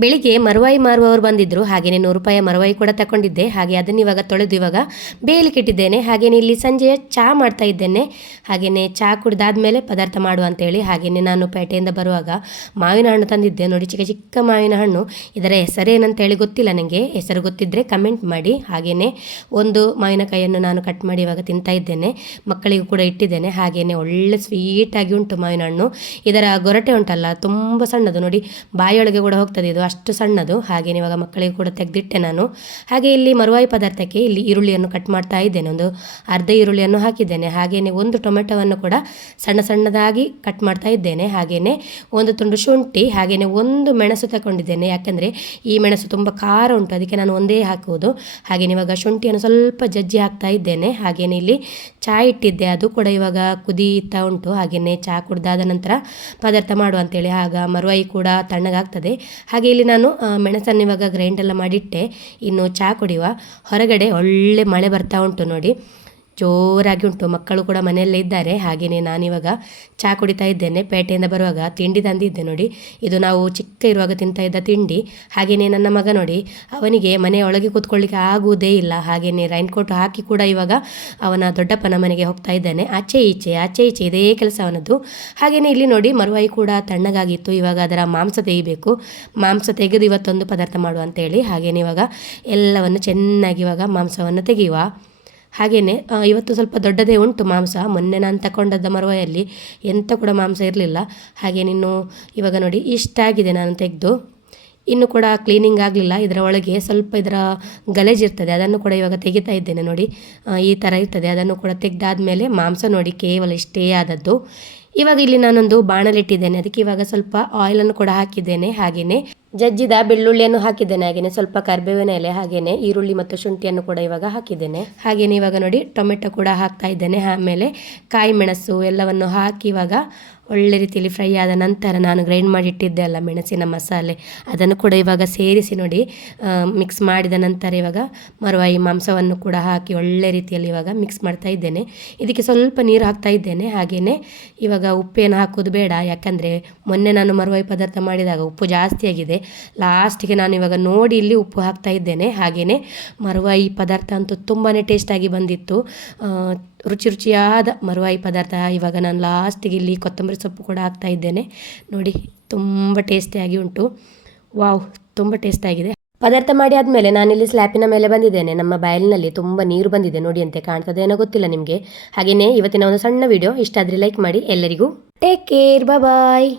ಬೆಳಿಗ್ಗೆ ಮರವಾಯಿ ಮಾರುವವರು ಬಂದಿದ್ದರು. ಹಾಗೆಯೇ 100 ರೂಪಾಯಿ ಮರವಾಯಿ ಕೂಡ ತಗೊಂಡಿದ್ದೆ. ಹಾಗೆ ಅದನ್ನು ಇವಾಗ ತೊಳೆದು ಇವಾಗ ಬೇಯಲಿಕ್ಕೆ ಇಟ್ಟಿದ್ದೇನೆ. ಹಾಗೆಯೇ ಇಲ್ಲಿ ಸಂಜೆ ಚಹಾ ಮಾಡ್ತಾ ಇದ್ದೇನೆ. ಹಾಗೆಯೇ ಚಹಾ ಕುಡಿದಾದ್ಮೇಲೆ ಪದಾರ್ಥ ಮಾಡುವ ಅಂತೇಳಿ. ಹಾಗೆಯೇ ನಾನು ಪೇಟೆಯಿಂದ ಬರುವಾಗ ಮಾವಿನ ಹಣ್ಣು ತಂದಿದ್ದೆ. ನೋಡಿ, ಚಿಕ್ಕ ಚಿಕ್ಕ ಮಾವಿನ ಹಣ್ಣು. ಇದರ ಹೆಸರೇನಂತೇಳಿ ಗೊತ್ತಿಲ್ಲ ನನಗೆ. ಹೆಸರು ಗೊತ್ತಿದ್ದರೆ ಕಮೆಂಟ್ ಮಾಡಿ. ಹಾಗೆಯೇ ಒಂದು ಮಾವಿನಕಾಯಿಯನ್ನು ನಾನು ಕಟ್ ಮಾಡಿ ಇವಾಗ ತಿಂತಾ ಇದ್ದೇನೆ. ಮಕ್ಕಳಿಗೂ ಕೂಡ ಇಟ್ಟಿದ್ದೇನೆ. ಹಾಗೆಯೇ ಒಳ್ಳೆ ಸ್ವೀಟಾಗಿ ಉಂಟು ಮಾವಿನ ಹಣ್ಣು. ಇದರ ಗೊರಟೆ ಉಂಟಲ್ಲ, ತುಂಬ ಸಣ್ಣದು ನೋಡಿ, ಬಾಯಿಯೊಳಗೆ ಕೂಡ ಹೋಗ್ತದೆ. ಇದು ಅಷ್ಟು ಸಣ್ಣದು. ಹಾಗೆ ಇವಾಗ ಮಕ್ಕಳಿಗೆ ಕೂಡ ತೆಗೆದಿಟ್ಟೆ ನಾನು. ಹಾಗೆ ಇಲ್ಲಿ ಮರುವಾಯಿ ಪದಾರ್ಥಕ್ಕೆ ಇಲ್ಲಿ ಈರುಳ್ಳಿಯನ್ನು ಕಟ್ ಮಾಡ್ತಾ ಇದ್ದೇನೆ. ಒಂದು ಅರ್ಧ ಈರುಳ್ಳಿಯನ್ನು ಹಾಕಿದ್ದೇನೆ. ಹಾಗೆಯೇ ಒಂದು ಟೊಮೆಟೊವನ್ನು ಕೂಡ ಸಣ್ಣ ಸಣ್ಣದಾಗಿ ಕಟ್ ಮಾಡ್ತಾ ಇದ್ದೇನೆ. ಹಾಗೆಯೇ ಒಂದು ತುಂಡು ಶುಂಠಿ, ಹಾಗೆಯೇ ಒಂದು ಮೆಣಸು ತಗೊಂಡಿದ್ದೇನೆ. ಯಾಕಂದರೆ ಈ ಮೆಣಸು ತುಂಬ ಖಾರ ಉಂಟು, ಅದಕ್ಕೆ ನಾನು ಒಂದೇ ಹಾಕುವುದು. ಹಾಗೆಯೇ ಇವಾಗ ಶುಂಠಿಯನ್ನು ಸ್ವಲ್ಪ ಜಜ್ಜಿ ಹಾಕ್ತಾ ಇದ್ದೇನೆ. ಹಾಗೆಯೇ ಇಲ್ಲಿ ಚಹಾ ಇಟ್ಟಿದ್ದೆ, ಅದು ಕೂಡ ಇವಾಗ ಕುದೀತಾ ಉಂಟು. ಹಾಗೆಯೇ ಚಹಾ ಕುಡ್ದಾದ ನಂತರ ಪದಾರ್ಥ ಮಾಡುವ ಅಂತೇಳಿ. ಆಗ ಮರುವಾಯಿ ಕೂಡ ತಣ್ಣಗಾಗ್ತದೆ. ಹಾಗೆ ಇಲ್ಲಿ ನಾನು ಮೆಣಸನ್ನು ಇವಾಗ ಗ್ರೈಂಡೆಲ್ಲ ಮಾಡಿಟ್ಟೆ. ಇನ್ನು ಚಹಾ ಕುಡಿಯುವ. ಹೊರಗಡೆ ಒಳ್ಳೆ ಮಳೆ ಬರ್ತಾ ಉಂಟು ನೋಡಿ, ಜೋರಾಗಿ ಉಂಟು. ಮಕ್ಕಳು ಕೂಡ ಮನೆಯಲ್ಲೇ ಇದ್ದಾರೆ. ಹಾಗೆಯೇ ನಾನಿವಾಗ ಚಹಾ ಕುಡಿತಾ ಇದ್ದೇನೆ. ಪೇಟೆಯಿಂದ ಬರುವಾಗ ತಿಂಡಿ ತಂದಿದ್ದೆ ನೋಡಿ, ಇದು ನಾವು ಚಿಕ್ಕ ಇರುವಾಗ ತಿಂತಾ ಇದ್ದ ತಿಂಡಿ. ಹಾಗೆಯೇ ನನ್ನ ಮಗ ನೋಡಿ, ಅವನಿಗೆ ಮನೆಯೊಳಗೆ ಕೂತ್ಕೊಳ್ಳಿಕ್ಕೆ ಆಗುವುದೇ ಇಲ್ಲ. ಹಾಗೆಯೇ ರೈನ್ಕೋಟ್ ಹಾಕಿ ಕೂಡ ಇವಾಗ ಅವನ ದೊಡ್ಡಪ್ಪನ ಮನೆಗೆ ಹೋಗ್ತಾ ಇದ್ದಾನೆ. ಆಚೆ ಈಚೆ ಇದೇ ಕೆಲಸ ಅವನದ್ದು. ಹಾಗೆಯೇ ಇಲ್ಲಿ ನೋಡಿ, ಮರುವಾಯಿ ಕೂಡ ತಣ್ಣಗಾಗಿತ್ತು. ಇವಾಗ ಅದರ ಮಾಂಸ ತೆಗಿಬೇಕು. ಮಾಂಸ ತೆಗೆದು ಇವತ್ತೊಂದು ಪದಾರ್ಥ ಮಾಡುವ ಅಂತೇಳಿ. ಹಾಗೆಯೇ ಇವಾಗ ಎಲ್ಲವನ್ನು ಚೆನ್ನಾಗಿ ಇವಾಗ ಮಾಂಸವನ್ನು ತೆಗೆಯುವ. ಹಾಗೆಯೇ ಇವತ್ತು ಸ್ವಲ್ಪ ದೊಡ್ಡದೇ ಉಂಟು ಮಾಂಸ. ಮೊನ್ನೆ ನಾನು ತಗೊಂಡದ್ದ ಮರುವಾಯಲ್ಲಿ ಎಂಥ ಕೂಡ ಮಾಂಸ ಇರಲಿಲ್ಲ. ಹಾಗೆ ಇನ್ನು ಇವಾಗ ನೋಡಿ ಇಷ್ಟಾಗಿದೆ ನಾನು ತೆಗೆದು. ಇನ್ನು ಕೂಡ ಕ್ಲೀನಿಂಗ್ ಆಗಲಿಲ್ಲ. ಇದರ ಒಳಗೆ ಸ್ವಲ್ಪ ಇದರ ಗಲೇಜಿರ್ತದೆ, ಅದನ್ನು ಕೂಡ ಇವಾಗ ತೆಗಿತಾ ಇದ್ದೇನೆ ನೋಡಿ. ಈ ಥರ ಇರ್ತದೆ. ಅದನ್ನು ಕೂಡ ತೆಗೆದಾದ್ಮೇಲೆ ಮಾಂಸ ನೋಡಿ ಕೇವಲ ಇಷ್ಟೇ ಆದದ್ದು. ಇವಾಗ ಇಲ್ಲಿ ನಾನೊಂದು ಬಾಣಲಿಟ್ಟಿದ್ದೇನೆ. ಅದಕ್ಕೆ ಇವಾಗ ಸ್ವಲ್ಪ ಆಯಿಲನ್ನು ಕೂಡ ಹಾಕಿದ್ದೇನೆ. ಹಾಗೆಯೇ ಜಜ್ಜಿದ ಬೆಳ್ಳುಳ್ಳಿಯನ್ನು ಹಾಕಿದ್ದೇನೆ. ಹಾಗೆಯೇ ಸ್ವಲ್ಪ ಕರಿಬೇವಿನ ಎಲೆ, ಹಾಗೆಯೇ ಈರುಳ್ಳಿ ಮತ್ತು ಶುಂಠಿಯನ್ನು ಕೂಡ ಇವಾಗ ಹಾಕಿದ್ದೇನೆ. ಹಾಗೆಯೇ ಇವಾಗ ನೋಡಿ ಟೊಮೆಟೊ ಕೂಡ ಹಾಕ್ತಾ ಇದ್ದೇನೆ. ಆಮೇಲೆ ಕಾಯಿ ಮೆಣಸು ಎಲ್ಲವನ್ನು ಹಾಕಿ ಇವಾಗ ಒಳ್ಳೆ ರೀತಿಯಲ್ಲಿ ಫ್ರೈ ಆದ ನಂತರ ನಾನು ಗ್ರೈಂಡ್ ಮಾಡಿ ಇಟ್ಟಿದ್ದೆ ಅಲ್ಲ ಮೆಣಸಿನ ಮಸಾಲೆ, ಅದನ್ನು ಕೂಡ ಇವಾಗ ಸೇರಿಸಿ ನೋಡಿ ಮಿಕ್ಸ್ ಮಾಡಿದ ನಂತರ ಇವಾಗ ಮರುವಾಯಿ ಮಾಂಸವನ್ನು ಕೂಡ ಹಾಕಿ ಒಳ್ಳೆ ರೀತಿಯಲ್ಲಿ ಇವಾಗ ಮಿಕ್ಸ್ ಮಾಡ್ತಾ ಇದ್ದೇನೆ. ಇದಕ್ಕೆ ಸ್ವಲ್ಪ ನೀರು ಹಾಕ್ತಾ ಇದ್ದೇನೆ. ಹಾಗೆಯೇ ಇವಾಗ ಉಪ್ಪೇನು ಹಾಕೋದು ಬೇಡ, ಯಾಕಂದರೆ ಮೊನ್ನೆ ನಾನು ಮರುವಾಯಿ ಪದಾರ್ಥ ಮಾಡಿದಾಗ ಉಪ್ಪು ಜಾಸ್ತಿ ಆಗಿದೆ. ಲಾಸ್ಟಿಗೆ ನಾನು ಇವಾಗ ನೋಡಿ ಇಲ್ಲಿ ಉಪ್ಪು ಹಾಕ್ತಾ ಇದ್ದೇನೆ. ಹಾಗೆಯೇ ಮರುವಾಯಿ ಪದಾರ್ಥ ಅಂತೂ ತುಂಬಾ ಟೇಸ್ಟಾಗಿ ಬಂದಿತ್ತು. ರುಚಿಯಾದ ಮರುವಾಯಿ ಪದಾರ್ಥ. ಇವಾಗ ನಾನು ಲಾಸ್ಟಿಗೆ ಇಲ್ಲಿ ಕೊತ್ತಂಬರಿ ಸೊಪ್ಪು ಕೂಡ ಹಾಕ್ತಾ ಇದ್ದೇನೆ ನೋಡಿ, ತುಂಬ ಟೇಸ್ಟಿಯಾಗಿ ಉಂಟು. ವಾವ್, ತುಂಬ ಟೇಸ್ಟಾಗಿದೆ. ಪದಾರ್ಥ ಮಾಡಿ ಆದಮೇಲೆ ನಾನಿಲ್ಲಿ ಸ್ಲ್ಯಾಪಿನ ಮೇಲೆ ಬಂದಿದ್ದೇನೆ. ನಮ್ಮ ಬಯಲಿನಲ್ಲಿ ತುಂಬ ನೀರು ಬಂದಿದೆ ನೋಡಿ, ಅಂತೆ ಕಾಣ್ತದೇನೋ ಗೊತ್ತಿಲ್ಲ ನಿಮಗೆ. ಹಾಗೆಯೇ ಇವತ್ತಿನ ಒಂದು ಸಣ್ಣ ವಿಡಿಯೋ ಇಷ್ಟ ಆದರೆ ಲೈಕ್ ಮಾಡಿ. ಎಲ್ಲರಿಗೂ ಟೇಕ್ ಕೇರ್, ಬಾಯ್.